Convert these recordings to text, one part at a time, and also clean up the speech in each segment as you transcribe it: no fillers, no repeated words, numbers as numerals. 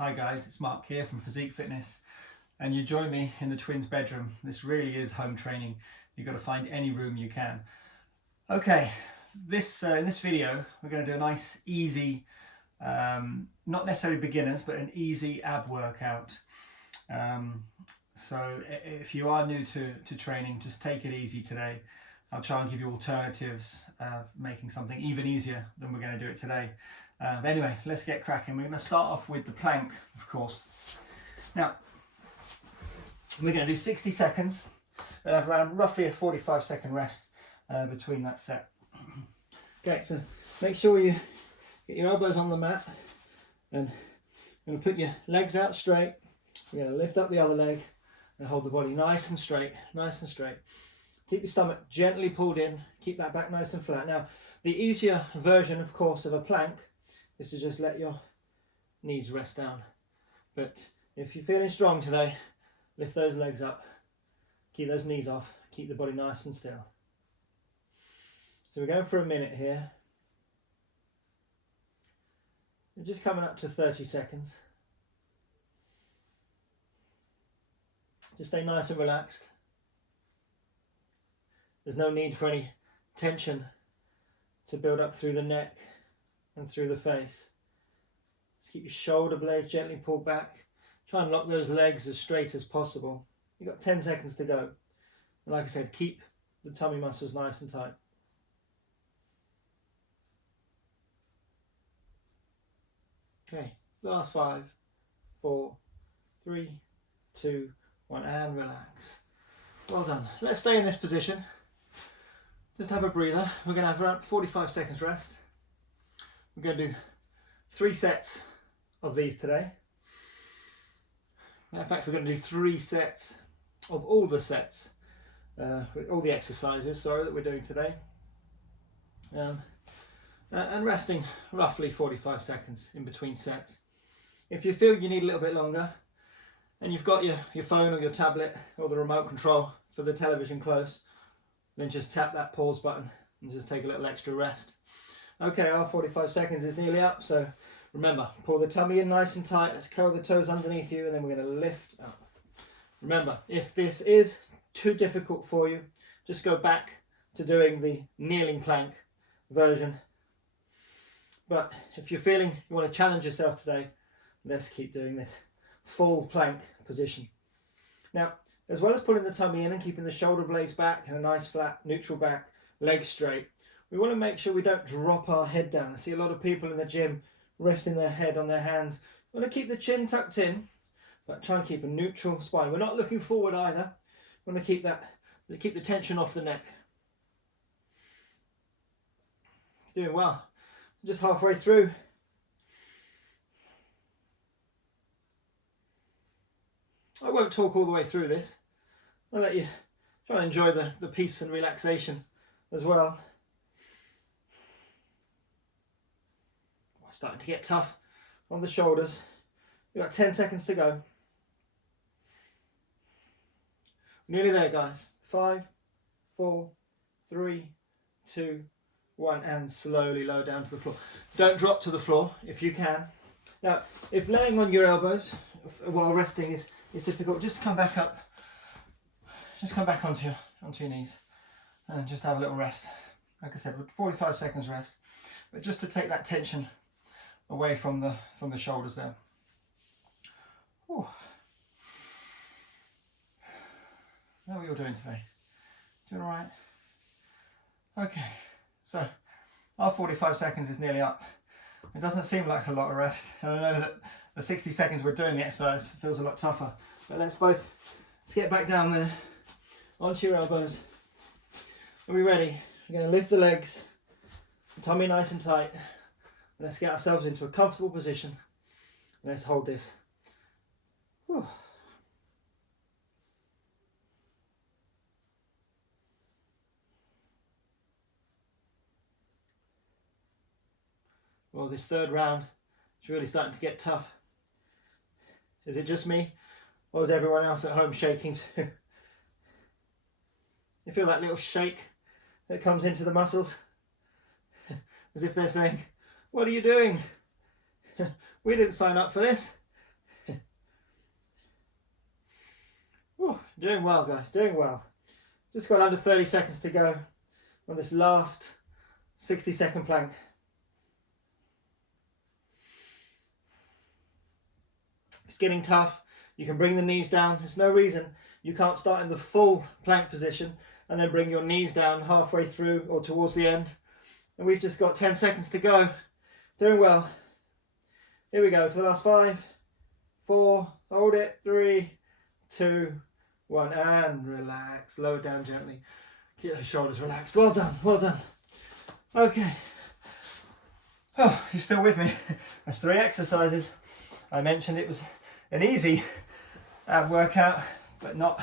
Hi guys, it's Mark here from Physique Fitness, and you join me in the twins' bedroom. This really is home training. You've got to find any room you can. Okay, in this video we're going to do a nice easy, not necessarily beginners, but an easy ab workout. So if you are new to training, just take it easy today. I'll try and give you alternatives, making something even easier than we're going to do it today. But anyway, let's get cracking. We're going to start off with the plank, of course. Now, we're going to do 60 seconds and have around roughly a 45-second rest between that set. Okay, so make sure you get your elbows on the mat and you're going to put your legs out straight. You're going to lift up the other leg and hold the body nice and straight, nice and straight. Keep your stomach gently pulled in, keep that back nice and flat. Now, the easier version, of course, of a plank is to just let your knees rest down. But if you're feeling strong today, lift those legs up, keep those knees off, keep the body nice and still. So we're going for a minute here. We're just coming up to 30 seconds. Just stay nice and relaxed. There's no need for any tension to build up through the neck and through the face. Just keep your shoulder blades gently pulled back. Try and lock those legs as straight as possible. You've got 10 seconds to go. And like I said, keep the tummy muscles nice and tight. Okay, the last 5, 4, 3, 2, 1, and relax. Well done. Let's stay in this position. Just have a breather. We're going to have around 45 seconds rest. We're going to do 3 sets of these today. In fact, we're going to do 3 sets of all the sets, all the exercises, that we're doing today. And resting roughly 45 seconds in between sets. If you feel you need a little bit longer, and you've got your phone or your tablet or the remote control for the television close, then just tap that pause button and just take a little extra rest. Okay, our 45 seconds is nearly up, so remember, pull the tummy in nice and tight. Let's curl the toes underneath you, and then we're going to lift up. Remember, if this is too difficult for you, just go back to doing the kneeling plank version. But if you're feeling you want to challenge yourself today, let's keep doing this full plank position. Now, as well as pulling the tummy in and keeping the shoulder blades back and a nice flat neutral back, legs straight, we want to make sure we don't drop our head down. I see a lot of people in the gym resting their head on their hands. We want to keep the chin tucked in, but try and keep a neutral spine. We're not looking forward either. We want to keep the tension off the neck. Doing well. Just halfway through. I won't talk all the way through this. I'll let you try and enjoy the peace and relaxation as well. Starting to get tough on the shoulders. We've got 10 seconds to go. Nearly there, guys. 5, 4, 3, 2, 1, and slowly lower down to the floor. Don't drop to the floor if you can. Now, if laying on your elbows while resting is difficult, just come back up. Just come back onto your knees and just have a little rest. Like I said, 45 seconds rest, but just to take that tension away from the shoulders there. Whew. How are you all doing today? Doing all right? Okay, so our 45 seconds is nearly up. It doesn't seem like a lot of rest, and I know that the 60 seconds we're doing the exercise feels a lot tougher, but let's get back down there onto your elbows. Are we ready? We're going to lift the legs, tummy nice and tight. Let's get ourselves into a comfortable position. Let's hold this. Whew. Well, this third round is really starting to get tough. Is it just me, or is everyone else at home shaking too? You feel that little shake that comes into the muscles? As if they're saying, "What are you doing? We didn't sign up for this. Doing well, guys, doing well. Just got under 30 seconds to go on this last 60-second plank. It's getting tough. You can bring the knees down. There's no reason you can't start in the full plank position and then bring your knees down halfway through or towards the end. And we've just got 10 seconds to go. Doing well. Here we go for the last 5, 4, hold it, 3, 2, 1, and relax. Lower down gently. Keep those shoulders relaxed. Well done, well done. Okay. Oh, you're still with me? That's 3 exercises. I mentioned it was an easy ab workout, but not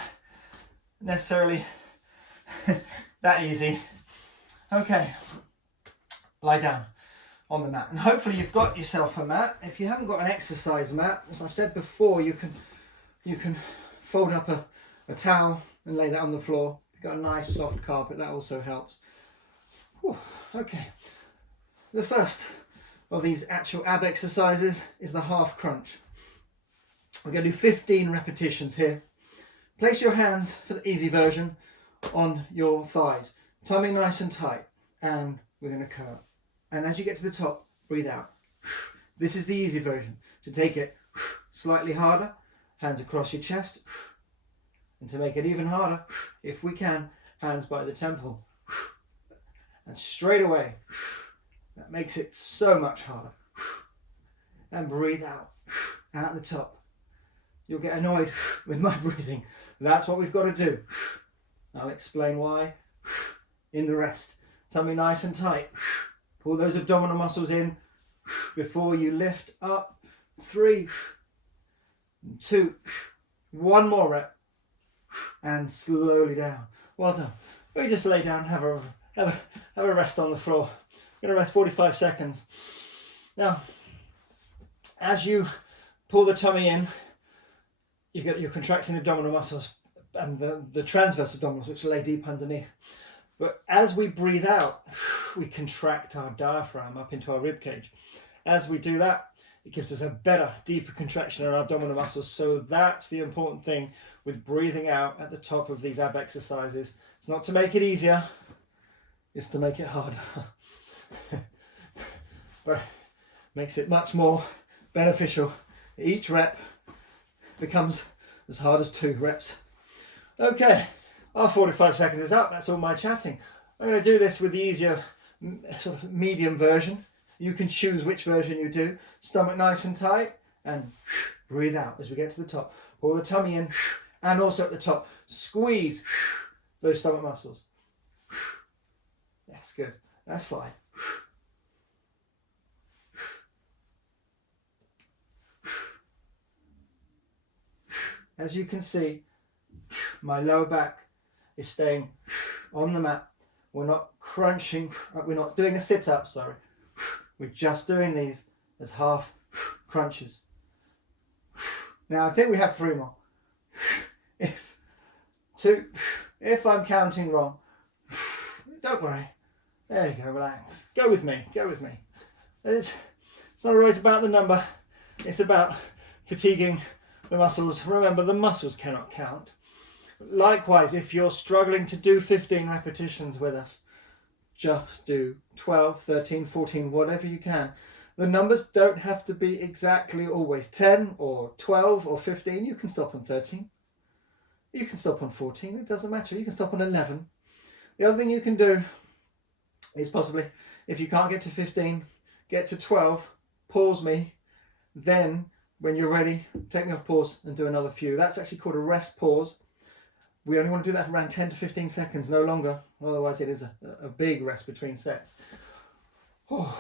necessarily that easy. Okay, lie down on the mat, and hopefully you've got yourself a mat. If you haven't got an exercise mat, as I've said before, you can fold up a towel and lay that on the floor. You've got a nice soft carpet, that also helps. Whew. Okay, the first of these actual ab exercises is the half crunch. We're going to do 15 repetitions here. Place your hands for the easy version on your thighs, tummy nice and tight, and we're going to curl. And as you get to the top, breathe out. This is the easy version. To take it slightly harder, hands across your chest. And to make it even harder, if we can, hands by the temple. And straight away, that makes it so much harder. And breathe out, out the top. You'll get annoyed with my breathing. That's what we've got to do. I'll explain why in the rest. Tummy nice and tight. Pull those abdominal muscles in before you lift up. 3, 2, 1 more rep, and slowly down. Well done. We just lay down, have a rest on the floor. I'm going to rest 45 seconds. Now, as you pull the tummy in, you're contracting the abdominal muscles and the transverse abdominals, which lay deep underneath. But as we breathe out, we contract our diaphragm up into our rib cage. As we do that, it gives us a better, deeper contraction of our abdominal muscles. So that's the important thing with breathing out at the top of these ab exercises. It's not to make it easier, it's to make it harder. But makes it much more beneficial. Each rep becomes as hard as 2 reps. Okay. Our 45 seconds is up. That's all my chatting. I'm going to do this with the easier sort of medium version. You can choose which version you do. Stomach nice and tight, and breathe out as we get to the top. Pull the tummy in, and also at the top, squeeze those stomach muscles. That's good. That's fine. As you can see, my lower back is staying on the mat. We're not crunching, we're not doing a sit-up, sorry. We're just doing these as half crunches. Now I think we have 3 more. If I'm counting wrong, don't worry. There you go, relax. Go with me, go with me. It's not always about the number, it's about fatiguing the muscles. Remember, the muscles cannot count. Likewise, if you're struggling to do 15 repetitions with us, just do 12, 13, 14, whatever you can. The numbers don't have to be exactly always 10 or 12 or 15. You can stop on 13. You can stop on 14. It doesn't matter. You can stop on 11. The other thing you can do is possibly, if you can't get to 15, get to 12, pause me, then when you're ready, take me off pause and do another few. That's actually called a rest pause. We only want to do that for around 10 to 15 seconds, no longer. Otherwise it is a big rest between sets. Oh,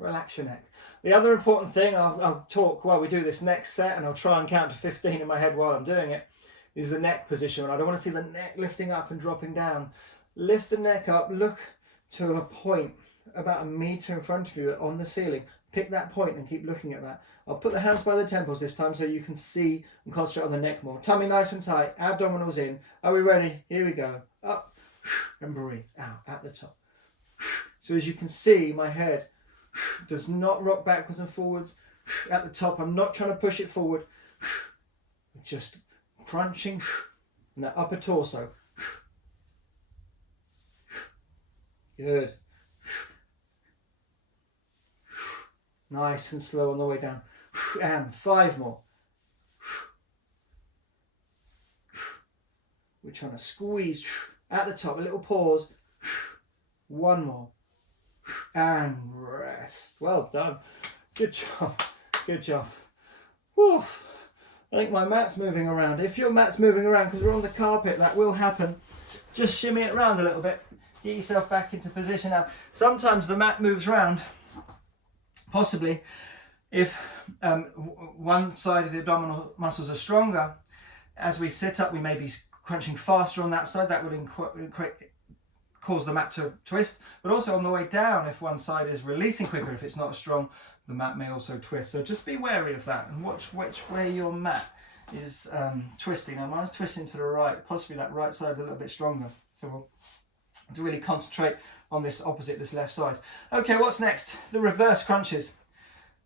relax your neck. The other important thing, I'll talk while we do this next set, and I'll try and count to 15 in my head while I'm doing it, is the neck position. I don't want to see the neck lifting up and dropping down. Lift the neck up, look to a point about 1 meter in front of you on the ceiling. Pick that point and keep looking at that. I'll put the hands by the temples this time so you can see and concentrate on the neck more. Tummy nice and tight, abdominals in. Are we ready? Here we go. Up and breathe out at the top. So as you can see, my head does not rock backwards and forwards. At the top, I'm not trying to push it forward. Just crunching and that upper torso. Good. Nice and slow on the way down. And 5 more. We're trying to squeeze at the top, a little pause. 1 more. And rest. Well done. Good job. Good job. Whew. I think my mat's moving around. If your mat's moving around because we're on the carpet, that will happen. Just shimmy it around a little bit. Get yourself back into position now. Sometimes the mat moves around, possibly if one side of the abdominal muscles are stronger. As we sit up, we may be crunching faster on that side. That will cause the mat to twist. But also on the way down, if one side is releasing quicker, if it's not as strong, the mat may also twist. So just be wary of that and watch which way your mat is twisting. Now mine's twisting to the right. Possibly that right side's a little bit stronger. So we'll to really concentrate on this opposite, this left side. Okay, what's next? The reverse crunches.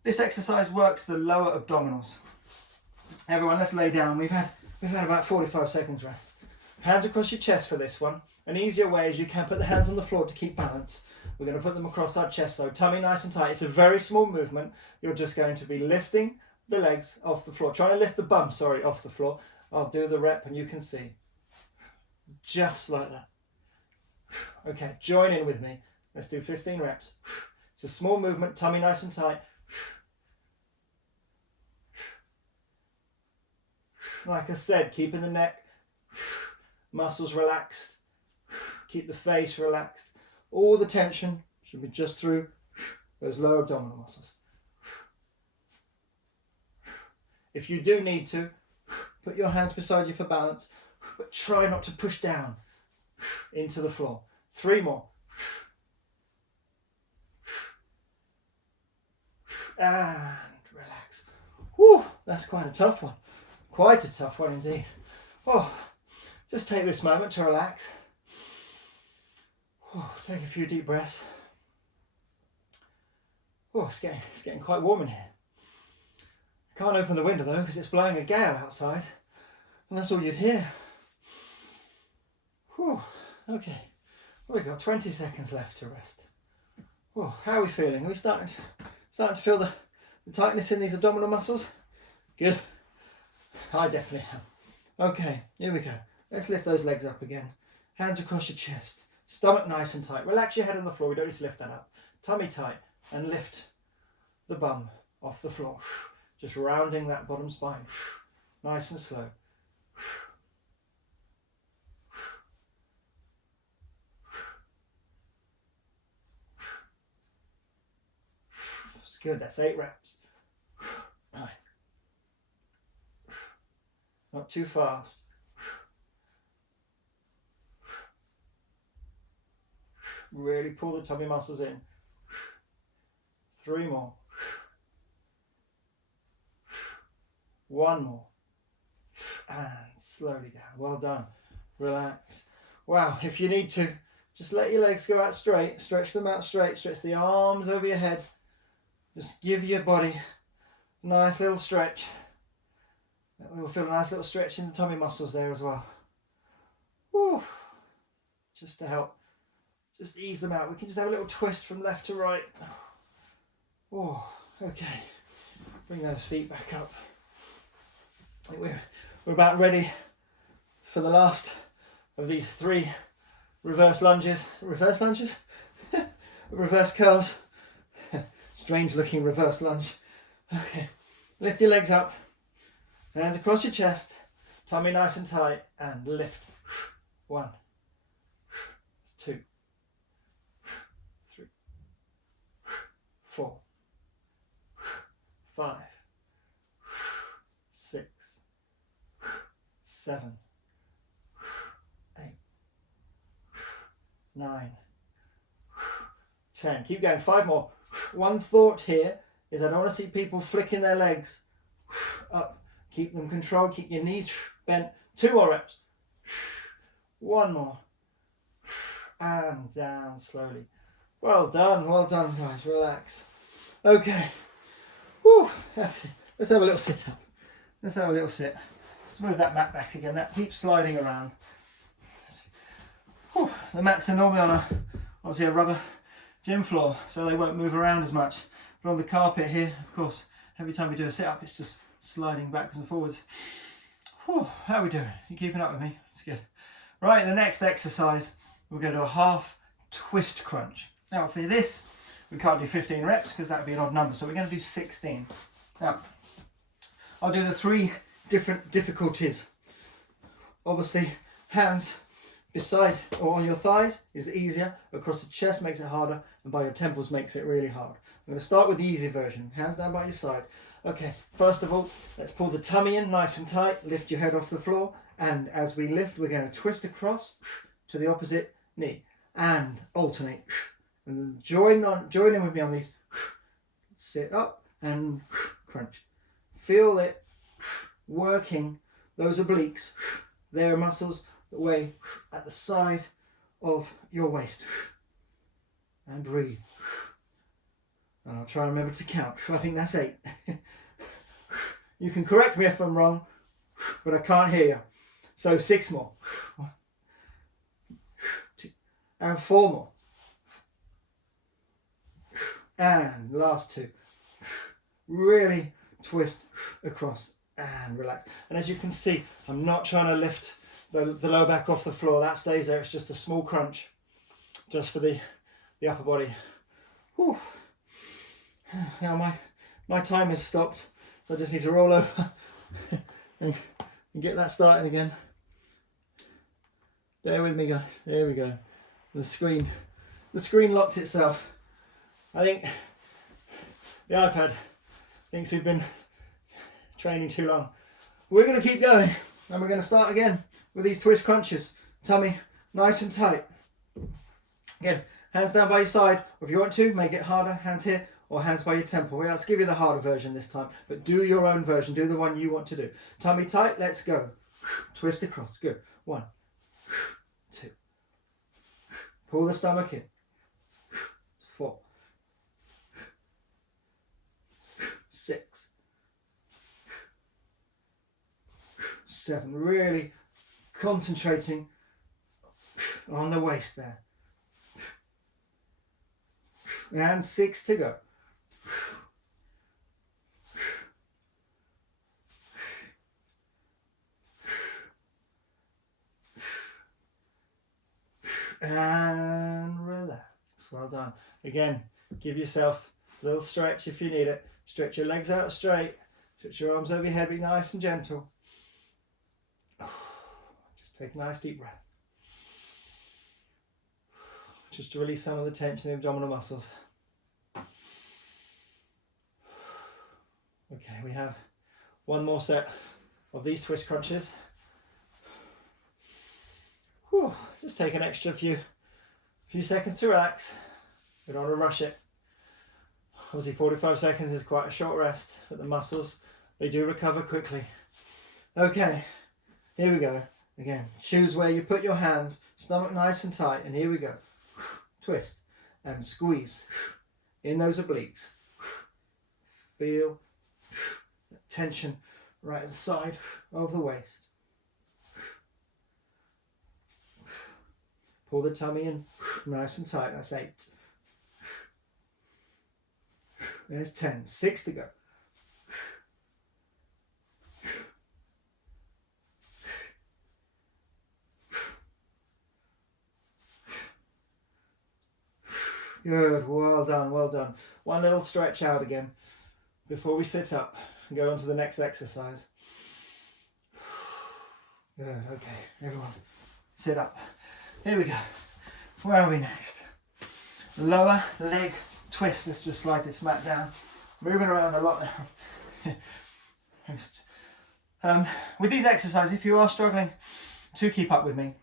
This exercise works the lower abdominals. Everyone, let's lay down. We've had about 45 seconds rest. Hands across your chest for this one. An easier way is you can put the hands on the floor to keep balance. We're going to put them across our chest though. Tummy nice and tight. It's a very small movement. You're just going to be lifting the legs off the floor. Trying to lift the bum, off the floor. I'll do the rep and you can see. Just like that. Okay, join in with me. Let's do 15 reps. It's a small movement, tummy nice and tight. Like I said, keeping the neck, muscles relaxed. Keep the face relaxed. All the tension should be just through those lower abdominal muscles. If you do need to, put your hands beside you for balance, but try not to push down into the floor. 3 more. And relax. Whew, that's quite a tough one. Quite a tough one indeed. Oh, just take this moment to relax. Oh, take a few deep breaths. Oh, it's getting quite warm in here. I can't open the window though because it's blowing a gale outside, and that's all you'd hear. Whew, okay, we've got 20 seconds left to rest. Oh, how are we feeling? Are we starting to feel the tightness in these abdominal muscles? Good. I definitely am. Okay, here we go. Let's lift those legs up again. Hands across your chest. Stomach nice and tight. Relax your head on the floor. We don't need to lift that up. Tummy tight and lift the bum off the floor. Just rounding that bottom spine. Nice and slow. That's good. That's 8 reps. 9. Not too fast. Really pull the tummy muscles in. 3 more. 1 more. And slowly down. Well done. Relax. Wow, if you need to, just let your legs go out straight. Stretch them out straight. Stretch the arms over your head. Just give your body a nice little stretch. We'll feel a nice little stretch in the tummy muscles there as well. Woo. Just to help. Just ease them out. We can just have a little twist from left to right. Oh, okay. Bring those feet back up. I think we're about ready for the last of these 3 reverse lunges. Reverse lunges? Reverse curls. Strange looking reverse lunge. Okay. Lift your legs up. Hands across your chest. Tummy nice and tight. And lift. 1. 2. 3. 4. 5. 6. 7. 8. 9. 10. Keep going. 5 more. One thought here is I don't want to see people flicking their legs up. Keep them controlled. Keep your knees bent. 2 more reps. 1 more. And down slowly. Well done guys. Relax. Okay. Whew. Let's have a little sit up. Let's have a little sit. Let's move that mat back again. That keeps sliding around. Whew. The mats are normally on obviously a rubber gym floor, so they won't move around as much. But on the carpet here, of course, every time we do a sit-up, it's just sliding backwards and forwards. Whew. How are we doing? You keeping up with me? It's good. Right, the next exercise, we're going to do a half twist crunch. Now for this, we can't do 15 reps because that would be an odd number, so we're going to do 16. Now, I'll do the 3 different difficulties. Obviously, hands beside or on your thighs is easier, across the chest makes it harder, and by your temples makes it really hard. I'm going to start with the easy version, hands down by your side. Okay, first of all, let's pull the tummy in nice and tight, lift your head off the floor, and as we lift, we're going to twist across to the opposite knee and alternate. And then join in with me on these. Sit up and crunch. Feel it working those obliques. There are muscles that weigh at the side of your waist. And breathe. And I'll try and remember to count. I think that's 8. You can correct me if I'm wrong, but I can't hear you. So 6 more. 1, 2, and 4 more. And last 2. Really twist across and relax. And as you can see, I'm not trying to lift the lower back off the floor. That stays there. It's just a small crunch, just for the upper body. Whew. Now my time has stopped. So I just need to roll over and get that started again. Bear with me, guys. There we go. The screen locked itself. I think the iPad thinks we've been training too long. We're going to keep going, and we're going to start again with these twist crunches. Tummy nice and tight. Again, hands down by your side, or if you want to, make it harder, hands here, or hands by your temple. Well, let's give you the harder version this time, but do your own version. Do the one you want to do. Tummy tight, let's go. Twist across, good. 1, 2. Pull the stomach in. 4, 6, 7. Really concentrating on the waist there. And 6 to go. And relax. Well done. Again, give yourself a little stretch if you need it. Stretch your legs out straight. Stretch your arms over your head. Be nice and gentle. Just take a nice deep breath. Just to release some of the tension in the abdominal muscles. Okay, we have 1 more set of these twist crunches. Whew, just take an extra few seconds to relax. We don't want to rush it. Obviously 45 seconds is quite a short rest, but the muscles, they do recover quickly. Okay, here we go. Again, choose where you put your hands, stomach nice and tight, and here we go. Twist and squeeze in those obliques. Feel that tension right at the side of the waist. Pull the tummy in nice and tight. That's 8. There's 10. 6 to go. Good, well done, well done. 1 little stretch out again before we sit up and go on to the next exercise. Good, okay, everyone, sit up. Here we go. Where are we next? Lower leg twist. Let's just slide this mat down. Moving around a lot now. With these exercises, if you are struggling to keep up with me,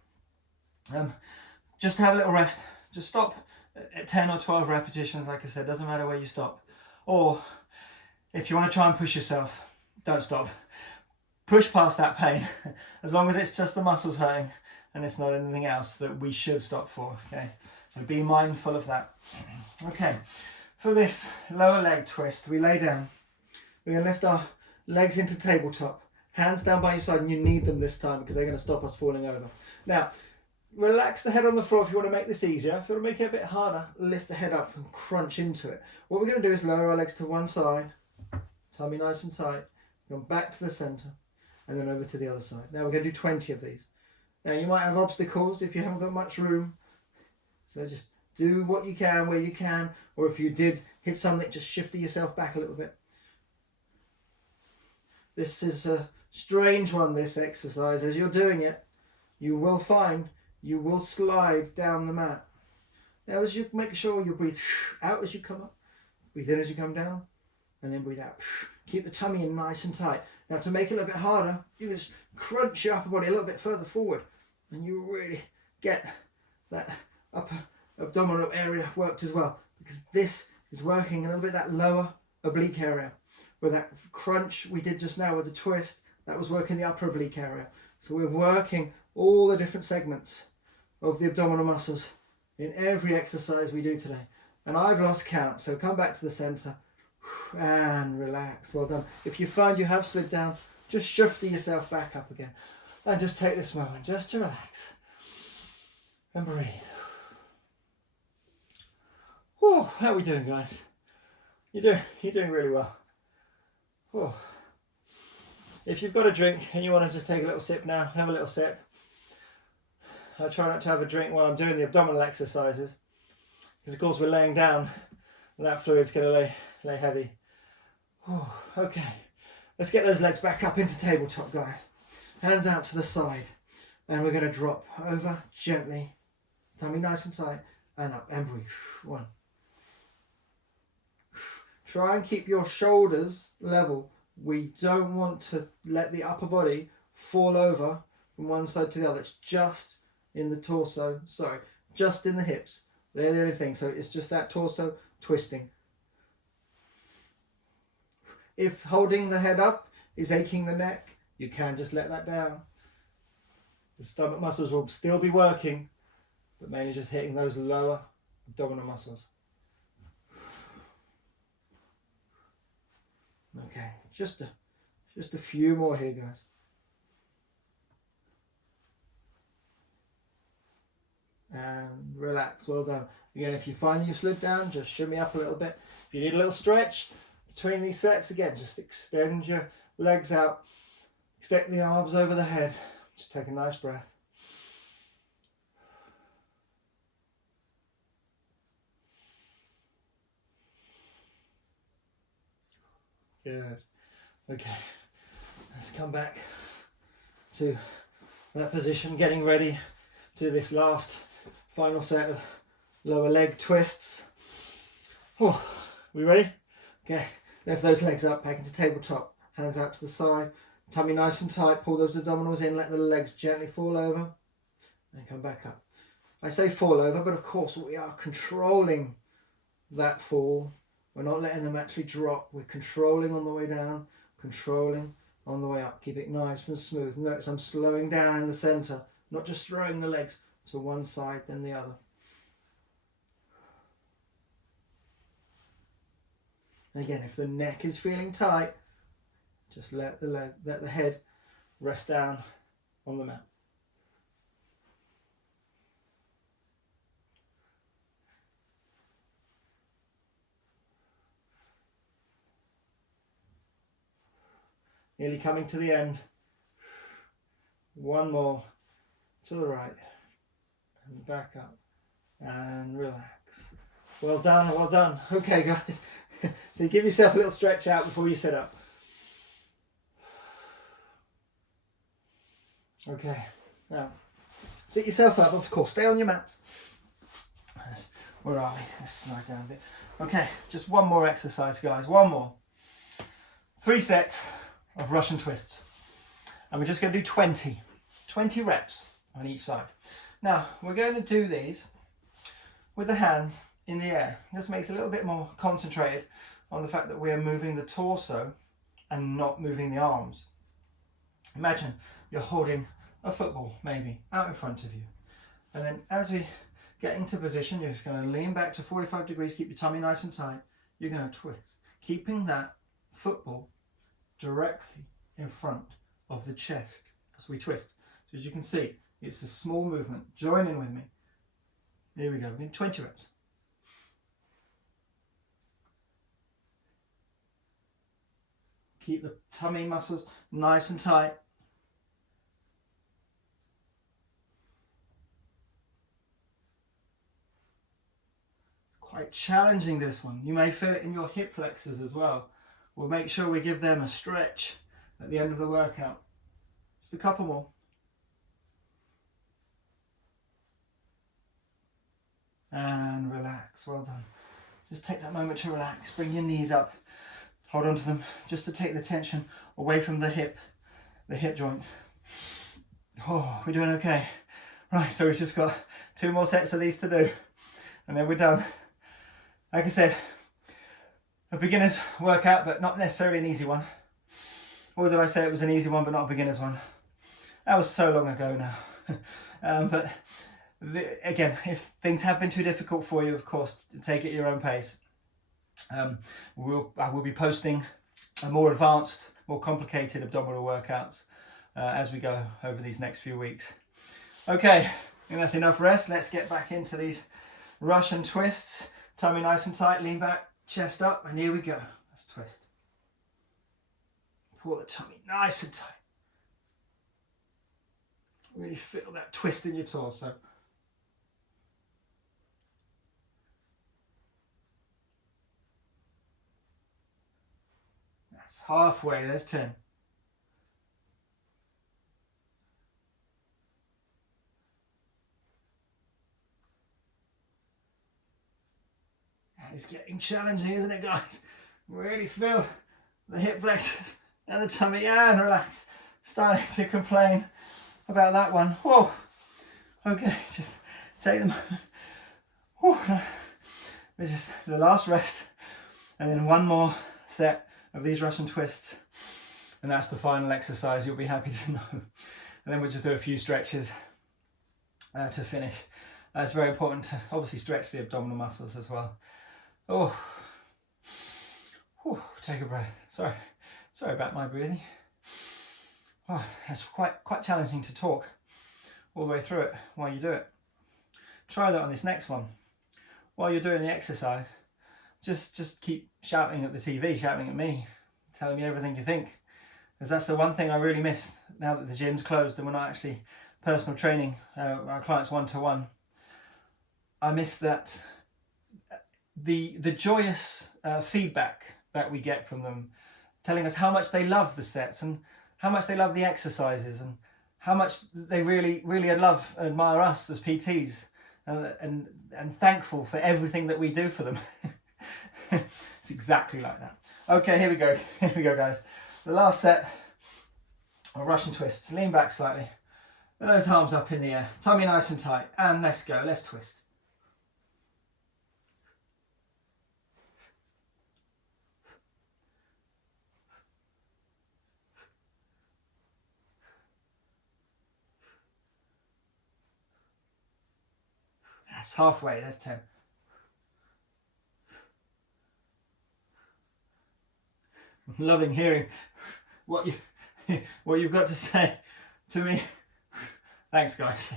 just have a little rest. Just stop at 10 or 12 repetitions, like I said, doesn't matter where you stop. Or if you want to try and push yourself, don't stop. Push past that pain, as long as it's just the muscles hurting and it's not anything else that we should stop for, okay? So be mindful of that. Okay, for this lower leg twist, we lay down. We're going to lift our legs into tabletop, Hands down by your side, and you need them this time because they're going to stop us falling over. Now, relax the head on the floor if you want to make this easier. If you want to make it a bit harder, lift the head up and crunch into it. What we're going to do is lower our legs to one side, tummy nice and tight, go back to the center, and then over to the other side. Now we're going to do 20 of these. Now you might have obstacles if you haven't got much room, so just do what you can where you can, or if you did hit something, just shift yourself back a little bit. This is a strange one, this exercise. As you're doing it, you will find you will slide down the mat. Now as you make sure you breathe out as you come up, breathe in as you come down, and then breathe out. Keep the tummy in nice and tight. Now to make it a little bit harder, you just crunch your upper body a little bit further forward, and you really get that upper abdominal area worked as well, because this is working a little bit that lower oblique area. With that crunch we did just now with the twist, that was working the upper oblique area. So we're working all the different segments of the abdominal muscles in every exercise we do today. And I've lost count, so come back to the center and relax. Well done. If you find you have slid down, just shift yourself back up again. And just take this moment just to relax and breathe. Whew, how are we doing, guys? You're doing really well. Whew. If you've got a drink and you want to just take a little sip now, have a little sip. I try not to have a drink while I'm doing the abdominal exercises, because of course we're laying down and that fluid's going to lay heavy. Whew. Okay, let's get those legs back up into tabletop, guys. Hands out to the side, and we're going to drop over gently, tummy nice and tight, and up, and breathe. One. Try and keep your shoulders level. We don't want to let the upper body fall over from one side to the other. It's just in the torso, sorry, just in the hips. They're the only thing, so it's just that torso twisting. If holding the head up is aching the neck, you can just let that down. The stomach muscles will still be working, but mainly just hitting those lower abdominal muscles. Okay, just a few more here, guys. And relax, well done. Again, if you find that you've slid down, just shimmy up a little bit. If you need a little stretch between these sets, again, just extend your legs out, extend the arms over the head. Just take a nice breath. Good. Okay, let's come back to that position, getting ready to this last final set of lower leg twists. Oh, we ready? Okay, lift those legs up, back into tabletop, hands out to the side, tummy nice and tight, pull those abdominals in, let the legs gently fall over, and come back up. I say fall over, but of course we are controlling that fall. We're not letting them actually drop. We're controlling on the way down, controlling on the way up. Keep it nice and smooth. Notice I'm slowing down in the center, not just throwing the legs to one side then the other. And again, if the neck is feeling tight, just let the head rest down on the mat. Nearly coming to the end. One more to the right and back up and relax. Well done, well done. Okay, guys. So give yourself a little stretch out before you sit up. Okay, now sit yourself up, of course, stay on your mat. Where are we? Let's slide down a bit. Okay, just one more exercise, guys, one more. 3 sets of Russian twists. And we're just going to do 20 reps on each side. Now, we're going to do these with the hands in the air. This makes it a little bit more concentrated on the fact that we're moving the torso and not moving the arms. Imagine you're holding a football, maybe, out in front of you. And then as we get into position, you're just going to lean back to 45 degrees, keep your tummy nice and tight. You're going to twist, keeping that football directly in front of the chest as we twist. So as you can see, it's a small movement. Join in with me. Here we go. We're doing 20 reps. Keep the tummy muscles nice and tight. Quite challenging, this one. You may feel it in your hip flexors as well. We'll make sure we give them a stretch at the end of the workout. Just a couple more. And relax. Well done. Just take that moment to relax. Bring your knees up. Hold on to them just to take the tension away from the hip joint. Oh, we're doing okay. Right, so we've just got 2 more sets of these to do, and then we're done. Like I said, a beginner's workout, but not necessarily an easy one. Or did I say it was an easy one, but not a beginner's one? That was so long ago now. But again, if things have been too difficult for you, of course, take it at your own pace. I will be posting a more advanced, more complicated abdominal workouts as we go over these next few weeks. Okay, and that's enough rest. Let's get back into these Russian twists. Tummy nice and tight, lean back, chest up, and here we go. Let's twist. Pull the tummy nice and tight. Really feel that twist in your torso. That's halfway, there's 10. It's getting challenging, isn't it, guys? Really feel the hip flexors and the tummy, and relax. Starting to complain about that one. Whoa. Okay, just take the moment. Whew. This is the last rest, and then 1 more set of these Russian twists, and that's the final exercise, you'll be happy to know. And then we'll just do a few stretches to finish. It's very important to obviously stretch the abdominal muscles as well. Oh, whew, take a breath. Sorry about my breathing. Oh, it's quite challenging to talk all the way through it while you do it. Try that on this next one. While you're doing the exercise, just keep shouting at the TV, shouting at me, telling me everything you think. Because that's the one thing I really miss now that the gym's closed and we're not actually personal training our clients one-to-one. I miss that. The joyous feedback that we get from them, telling us how much they love the sets and how much they love the exercises and how much they really love and admire us as PTs, and thankful for everything that we do for them. It's exactly like that. Okay, here we go guys. The last set of Russian twists. Lean back slightly, with those arms up in the air, tummy nice and tight, and let's go, let's twist. That's halfway, that's 10. I'm loving hearing what you've got to say to me. Thanks guys.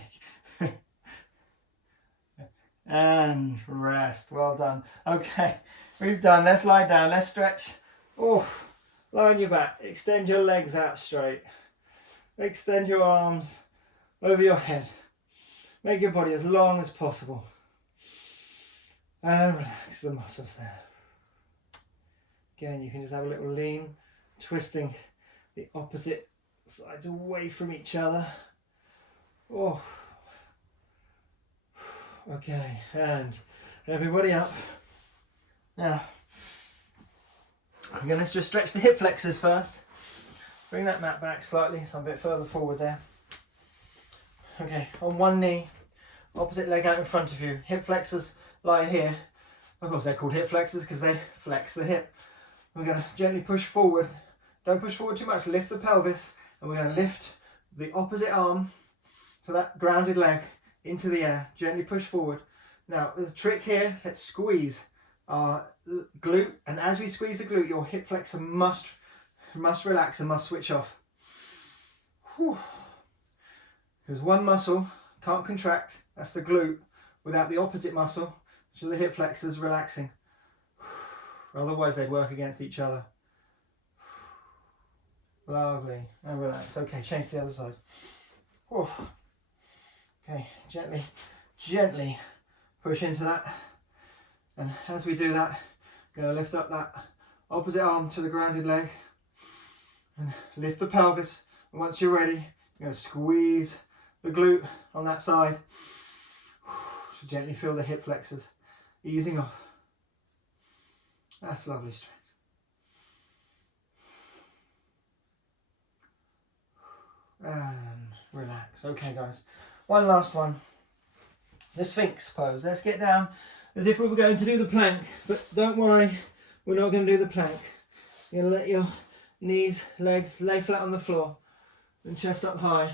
And rest, well done. Okay, we've done, let's lie down, let's stretch. Oh, lie on your back, extend your legs out straight. Extend your arms over your head. Make your body as long as possible. And relax the muscles there. Again, you can just have a little lean, twisting the opposite sides away from each other. Oh. Okay, and everybody up. Now, let's just stretch the hip flexors first. Bring that mat back slightly, so I'm a bit further forward there. Okay, on one knee, opposite leg out in front of you. Hip flexors lie here. Of course they're called hip flexors because they flex the hip. We're going to gently push forward. Don't push forward too much, lift the pelvis. And we're going to lift the opposite arm to that grounded leg into the air. Gently push forward. Now the trick here, let's squeeze our glute. And as we squeeze the glute, your hip flexor must relax and must switch off. Because one muscle can't contract, that's the glute, without the opposite muscle, which are the hip flexors, relaxing. Otherwise they'd work against each other. Lovely, and relax. Okay, change to the other side. Okay, gently push into that. And as we do that, I'm going to lift up that opposite arm to the grounded leg. And lift the pelvis. And once you're ready, you're going to squeeze the glute on that side. So gently feel the hip flexors easing off. That's lovely strength. And relax. Okay guys, one last one. The Sphinx pose. Let's get down as if we were going to do the plank, but don't worry, we're not going to do the plank. You're going to let your knees, legs lay flat on the floor and chest up high.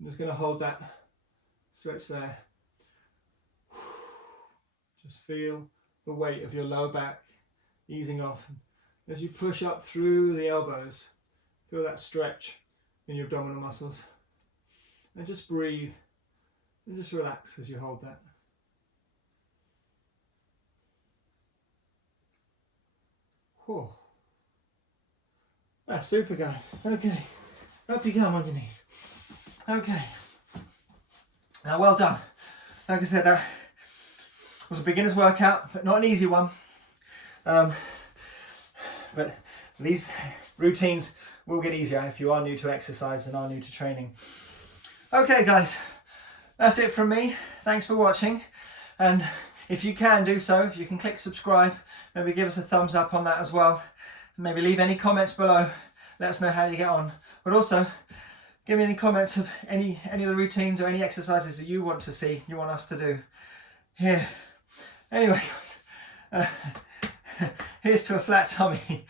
I'm just going to hold that stretch there. Just feel the weight of your lower back easing off. As you push up through the elbows, feel that stretch in your abdominal muscles. And just breathe and just relax as you hold that. Whew. That's super, guys. Okay, up you come on your knees. Okay, now well done. Like I said, that was a beginner's workout, but not an easy one. But these routines will get easier if you are new to exercise and are new to training. Okay guys, that's it from me. Thanks for watching, and if you can do so, if you can click subscribe, maybe give us a thumbs up on that as well. Maybe leave any comments below, let us know how you get on. But also give me any comments of any of the routines or any exercises that you want to see, you want us to do here. Anyway guys, here's to a flat tummy.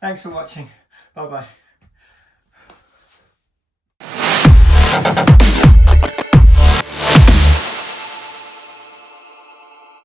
Thanks for watching. Bye bye.